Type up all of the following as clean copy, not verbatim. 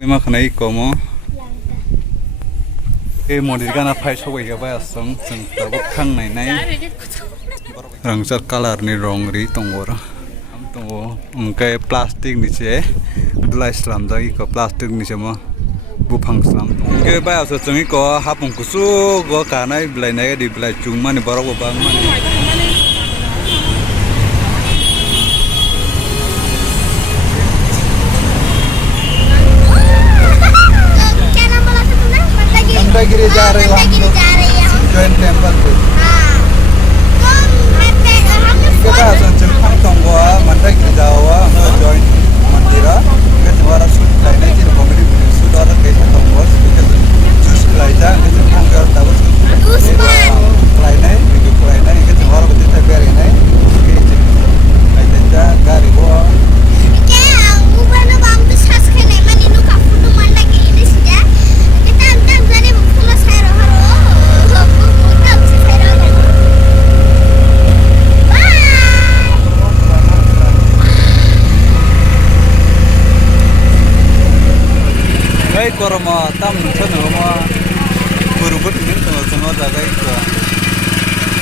Ima khana I komo. Mondir gana phai sobai ga ba asang sing tabuk khang nai. Rangsar color ni rong ri tongora. Am tongo ungkai plastic ni che. Dulai slam da I ko plastic ni che mo. Bupang slam. Ke ba so chungi ko hapung kusu go kanai blai nai di blai chung mani borok bang mani. मंदागिरी जा रहे हो हम लोग join temple पे के पास हम तंगो मंदागिरी जाओ हम जॉइन मंदिर के तुम्हारा सूट लाइने जिन कॉमेडी सूट और कैसे तंगो जूस लाइजा के हम कर तब जूस लाइने वीडियो लाइने के तुम्हारा बच्चे बेरे नहीं के लाइने जा गाड़ी को korma tam nusana ma burubut nin tengah jaga itu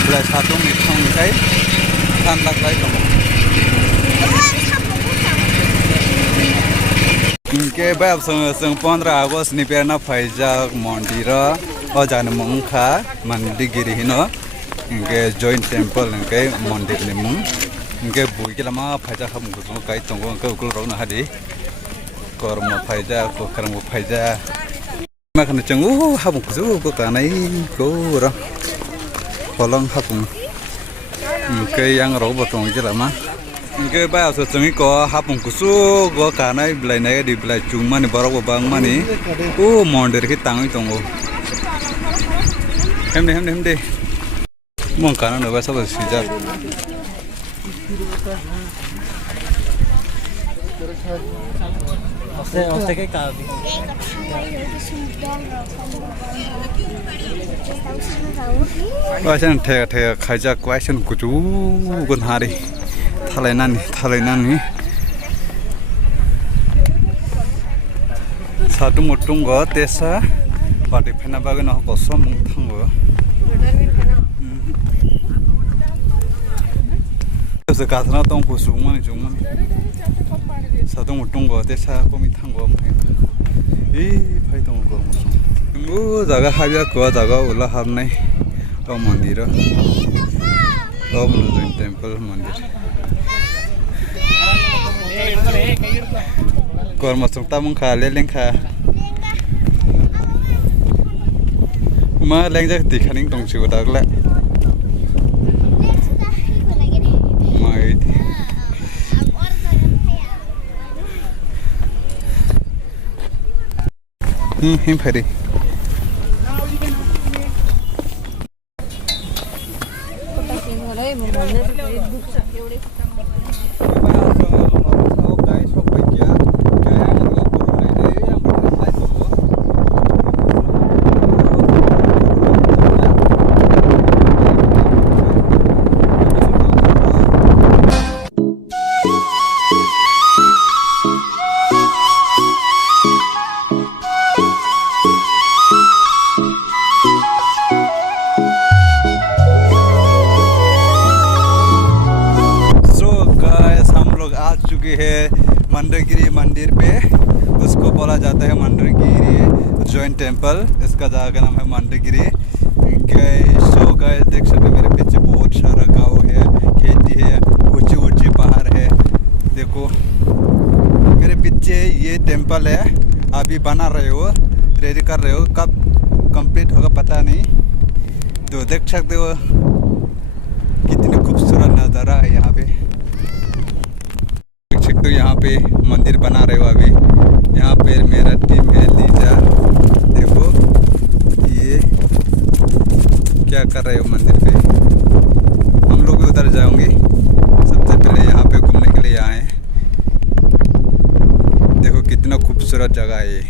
belas satu mitang kai tandak kai kamu इनके बाप संग 15 अगस्त नि पेरना फैजाक मंदिर ओ जान मंखा मंदिगिरी हिनो इनके जॉइंट टेंपल इनके मंदिर नि मुं इनके बुइकेलामा फैजा हम गुजु kai तंगो इनके उकुल रौना हादि korma faida ko karang faida makan cengu habung kuzu ko kanai ko ra kolong habung ke yang ro botong je lama ke ba so cengi ko habung kuzu ko kanai blai nai di blai chung mani borok bang mani o mondir ki tangi tongo hem de mon kana no ba sa ba sija Oste ke kabi. Question the khaja question kuchu gun hari. Thalainan ni. Satu mutung go tesa pati phena bagen ho kosom thango. Se kathna tong kusung mani chung mani. Satu mutung go desa komi tanggo mai phai tong ko jaga habya ko jaga ula hamnai to mandir to Join temple mandir korma sukta mung kha le leng kha ma leng jak ti khaning tong chu dak la mai him phari है मंदरगिरी मंदिर पे उसको बोला जाता है मंदरगिरी join temple इसका जगह का नाम है मंदरगिरी सो गाइस देख सकते मेरे पीछे बहुत सारा गांव है खेती है ऊंची पहाड़ है देखो मेरे पीछे ये टेंपल है अभी बना रहे हो रेडी कर रहे हो कब कंप्लीट होगा पता नहीं तो देख सकते हो कितनी खूबसूरत नज़ारा है यहाँ पे तो यहाँ पे मंदिर बना रहे हो अभी यहाँ पे मेरा टीम है लीजा देखो ये क्या कर रहे हो मंदिर पे हम लोग भी उधर जाएंगे सबसे पहले यहाँ पे घूमने के लिए आए देखो कितना खूबसूरत जगह है ये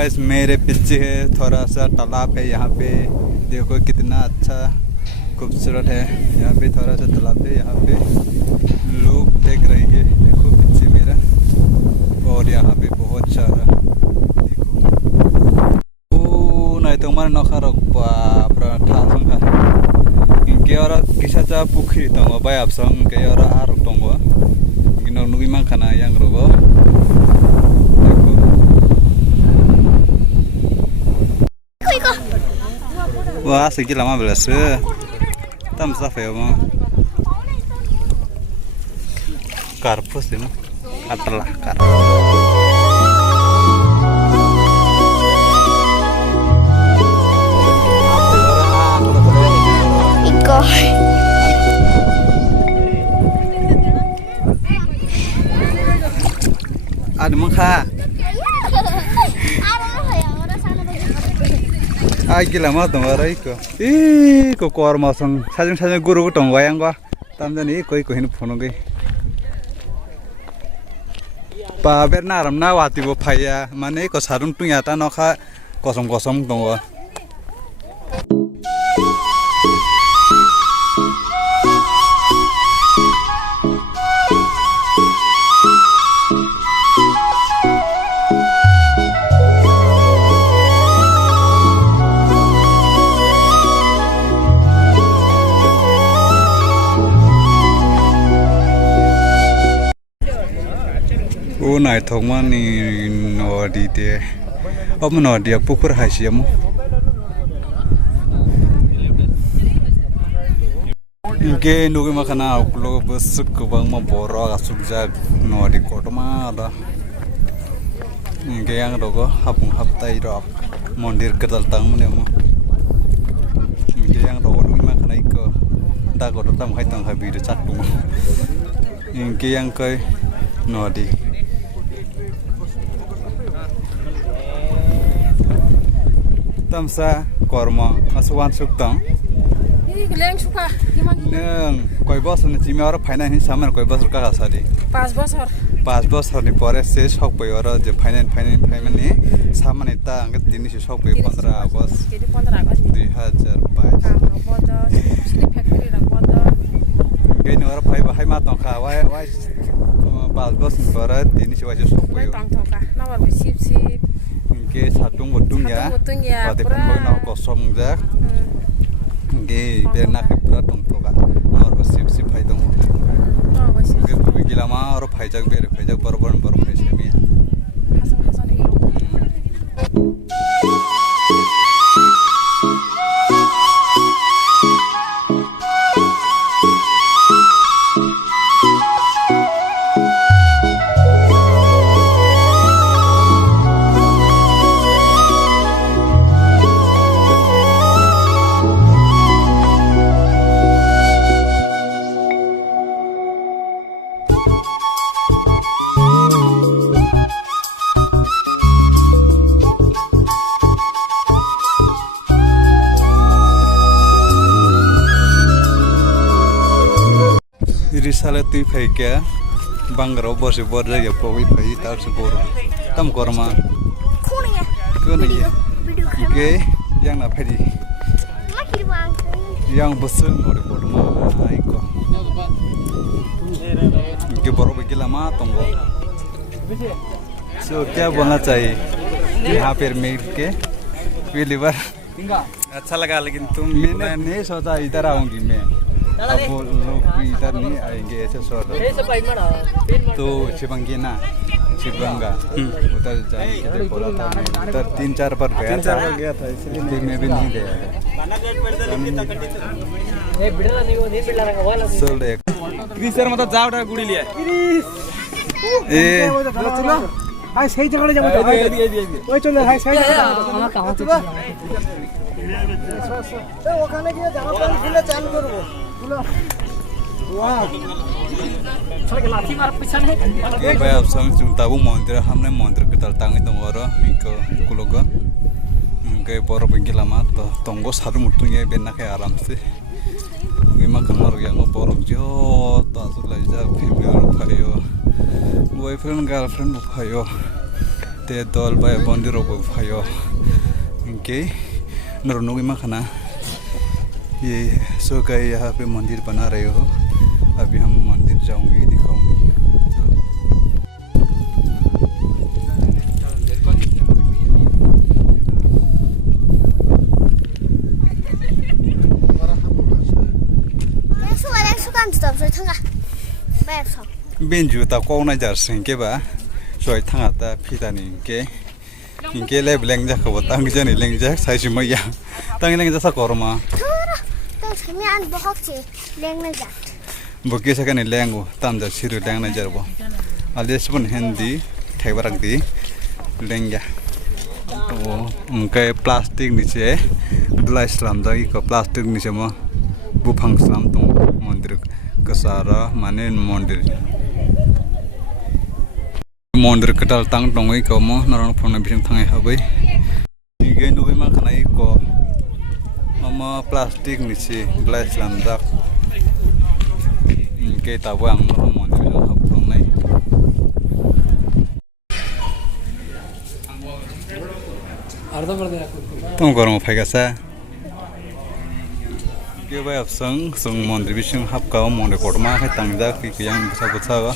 गाइस मेरे पीछे है थोड़ा सा तालाब है यहाँ पे देखो कितना अच्छा खूबसूरत है यहाँ पे थोड़ा सा तालाब है यहाँ पे लोग देख रहे हैं देखो पीछे मेरा और यहाँ पे बहुत सारा देखो ओ नहीं तो हमारे नखा रख पापरा था संगा इनके और किसा चा पुखरी तंगो बाय आप संग के और आरक तंगो इनो नुई मा खाना yang rogo wah segi lama belas tam safe mo karpus ini atelah kar iko ada mangka gila mah dong orang itu, kok keluar masang, sajeng guru dong wayang gua, tamdan ini koi ini phone gay, pa bernaram na wati bo paya, mana kok sarung tuh nyata nokha kosong dong gua. Oh naik thongman ni nodi deh, apa nodi aku pukur hasilmu? Ini nugi makan aku lo besuk bang mau borok asuk jag nodi kotoma ada. Ini yang rogo hapung haptai rok mondir kedal tang mana mu? Ini yang rogo nugi makan iko, dah kotor tam hai tang habi de catu. Ini yang koi nodi. Tamsa korma asuan suktang. Ini geleng suka gimana? Neng koi bos ni cimi orang finance ni sama koi bos ruka kasari. 5 bos ni pore se shok pay orang je finance ni sama ni ta angkat ini se shok pay 15 Agustus. 2022. Sini factory rak pada. Gini orang pay bahai matang kah, wai 5 bos ni pore ini se wajah shok pay. Matang toka, nawar sip. Ke satung betung ya, pada pembangunan nak kosong je, ke bernak berat dong toga, orang bersih hai dong. Ke pergi lama orang pajak baru pajak ni. Risale tu payah, bangro bosi borja ya poi pay tar sebor, tam korma. Kau ni ya, okay, yang nak pay, yang bosan orang korma, iko. के बड़ों पे किला माँ तुमको so क्या बोलना चाहिए यहाँ पर मिल के पहली बार अच्छा लगा लेकिन मैंने नहीं सोचा इधर आऊँगी मैं अब वो लोग भी इधर नहीं आएंगे ऐसे सोच तो शिवंगी ना शिवगंगा उधर जाने बोला था मैं उधर 3-4 बार गया था इसलिए मैं भी नहीं गया चल एक क्रिसर मतलब जाओ डा गुड़ी लिया ए चलो हाय सही जगह ले जाओ ओए चलो हाय सही जगह আমরা কাছে চলো এ ওখানে গিয়ে জামা প্যান্ট খুলে চালু করব চলো वाह चल के लाठी मार पिछने ए भाई अब समझ ताबू मंदिर हमने मंदिर के तल तांगे तो और इको कुलोगा के बरो बंगिलामा तो तंगो सारु मुतु ये बेना के आराम से गिमा कमर गया को बरो जो तो असुर लाई जा फैमिली और भाइयो बॉयफ्रेंड गर्लफ्रेंड भाइयो te dol bai bondir ro phayo इनके नरनोगी मखना ये सो गए यहाँ पे मंदिर बना रहे हो अभी हम मंदिर जाऊंगी दिखाऊंगी बिन जुता कौन जार सिंके बा सोई थांगा ता फिदानी इनके लेब लेंग जा खबर तंग जनी लेंग जा साइज मैया तंग लेंग जा सा कोरमा तो छमे आन बहुत से लेंग न जा बुकी सकने लेंगो तम जा सिरु लेंग न जरबो आलेसबन हिंदी ठेबरक दी लेंग जा तो उनके प्लास्टिक नीचे दुला इस्लाम जा इको प्लास्टिक नीचे म बुफांग इस्लाम तो मंदिर कसारा माने मंदिर कटाल तंग दंगई को म नरन फोन बिसिम थांगाय हाबै इगे नुबै मा खानाय को म प्लास्टिक निसे ग्लास लामजाक इनके ताबो आं मंदिर जों हाबलांनाय अर्धा पर्दा तुम गरम फायगासा के बाय अपसं जों मंदिर बिसिम हाबकाव मंदिर कोटमा खाय तांजाक कियां बिसा बुसागा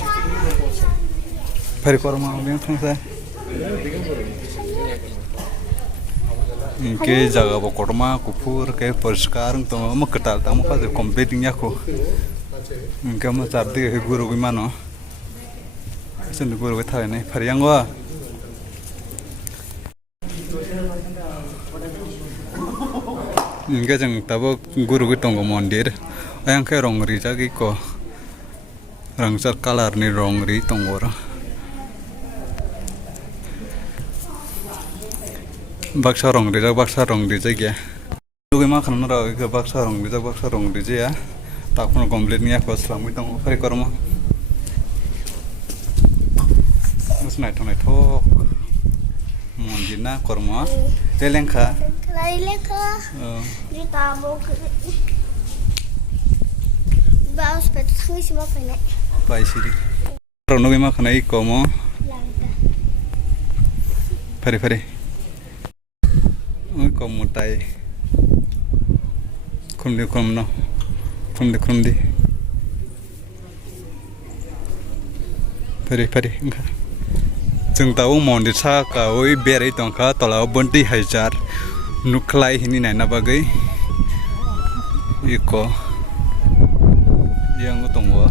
फरी कोरमा में थांसा इनके जगह बो कोटमा कुफुर के परिष्कार तो म कटाल ता म फाजे कंप्लीटिंग याको इनके म चारदे गुरु बिमानो सन गुरु थाय नै फरियांगो इनके जों ताबो गुरु गतंग मंदिर आयांखे रंगरि जागि को रंगसार कलर नि रंगरि तंगोर बाक्सा रंग रिजा गया लुगे मा खालामनो र इखो बाक्सा रंग रिजा ताखुन कमप्लीट नि आखो स्लामि दं फरि कर्म मुसनाय थनाय थ मंदिर ना कर्म लेलेंखा रिता मो बाउस पे थांगिसिमा फैनाय बायसिरि रनोगे मा खानाय कम फरि कम मुताय खुमदे खुमदे फरि ओंखा जों दाउ मन्दिर साका ओइ बेराय दंखा तलाव बन्ति हाजार नुखलाय हिनि नायना बागै eco yang tunggu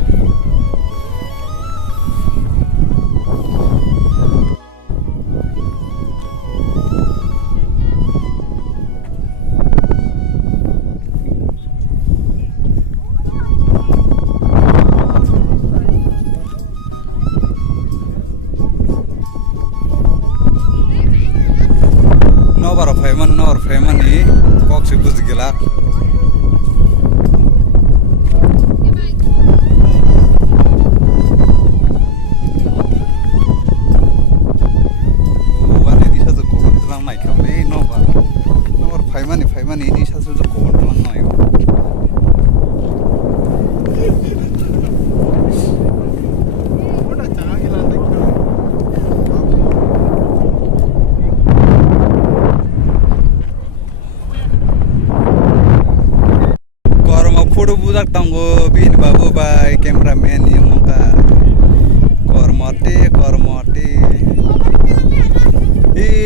nor feman ni kok sibus gelap Faiman ini satu kawan teman naik. Korma foto budak tanggo bin babu bay cameraman yang muka kormati.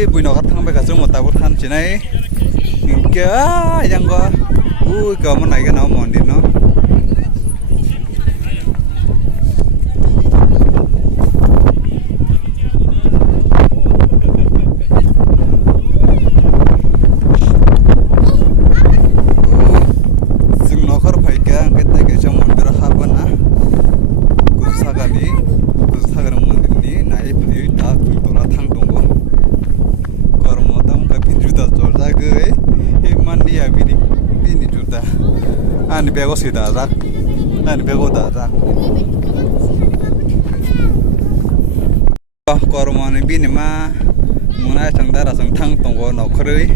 Buinokat thang bay kasih mau tabur kan cina Kya yang gua, kamu naik ke nama mandir no? Sing nokar baik ya, kita kerja mandir apa na? Kusagar mandir ni naik baik tak tuntulah thang tunggu. Kormo tam kapin juta jorda gue. Mandi ya bini juta, ani bego sih darak, ani bego darak. Kormon bini mah, munai sangdara sang thang tonggo nokri,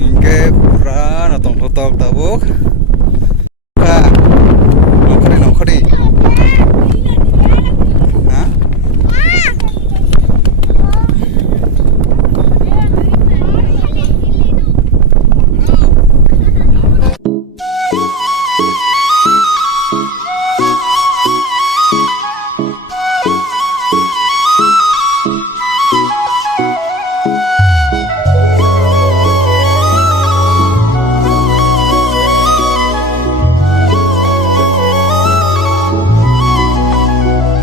ingke pura notong kotok tabuk, ka